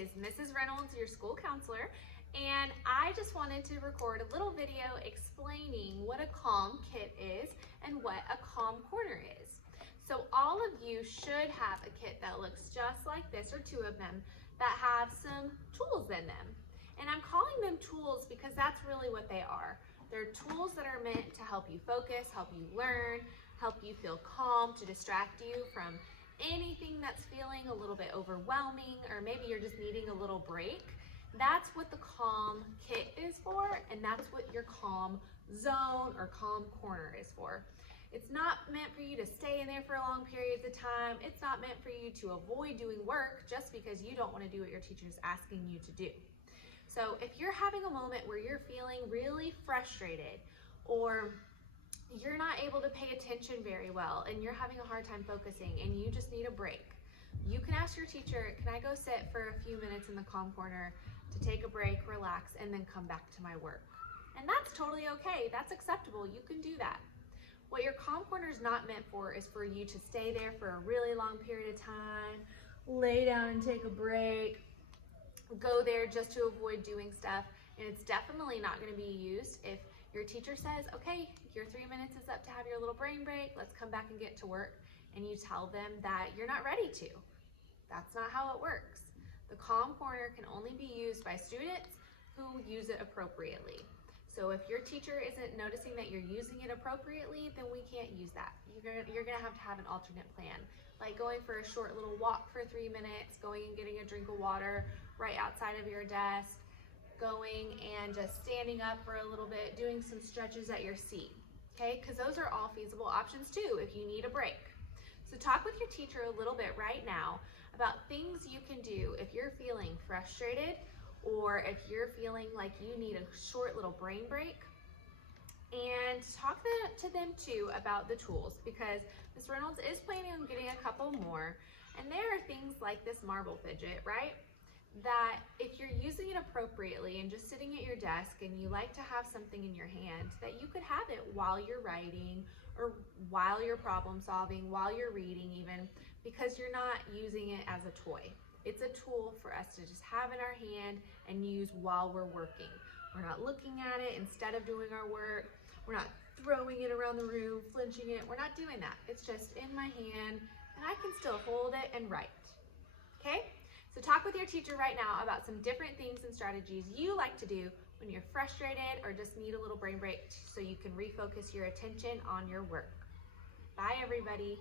is Mrs. Reynolds, your school counselor, and I just wanted to record a little video explaining what a calm kit is and what a calm corner is. So all of you should have a kit that looks just like this, or two of them, that have some tools in them. And I'm calling them tools because that's really what they are. They're tools that are meant to help you focus, help you learn, help you feel calm, to distract you from anything that's feeling a little bit overwhelming, or maybe you're just needing a little break. That's what the calm kit is for, and that's what your calm zone or calm corner is for. It's not meant for you to stay in there for long periods of time. It's not meant for you to avoid doing work just because you don't want to do what your teacher is asking you to do. So if you're having a moment where you're feeling really frustrated, or you're not able to pay attention very well and you're having a hard time focusing and you just need a break, you can ask your teacher, can I go sit for a few minutes in the calm corner to take a break, relax, and then come back to my work? And that's totally okay. That's acceptable. You can do that. What your calm corner is not meant for is for you to stay there for a really long period of time, lay down and take a break, go there just to avoid doing stuff. And it's definitely not going to be used if your teacher says, okay, your 3 minutes is up to have your little brain break, let's come back and get to work, and you tell them that you're not ready to. That's not how it works. The calm corner can only be used by students who use it appropriately. So if your teacher isn't noticing that you're using it appropriately, then we can't use that. You're gonna have an alternate plan, like going for a short little walk for 3 minutes, going and getting a drink of water right outside of your desk, going and just standing up for a little bit, doing some stretches at your seat, okay? Because those are all feasible options too if you need a break. So talk with your teacher a little bit right now about things you can do if you're feeling frustrated, or if you're feeling like you need a short little brain break. And talk to them too about the tools, because Ms. Reynolds is planning on getting a couple more. And there are things like this marble fidget, right? That if you're using it appropriately and just sitting at your desk and you like to have something in your hand, that you could have it while you're writing, or while you're problem solving, while you're reading even, because you're not using it as a toy. It's a tool for us to just have in our hand and use while we're working. We're not looking at it instead of doing our work. We're not throwing it around the room, flinching it. We're not doing that. It's just in my hand and I can still hold it and write, okay? So talk with your teacher right now about some different things and strategies you like to do when you're frustrated or just need a little brain break so you can refocus your attention on your work. Bye, everybody.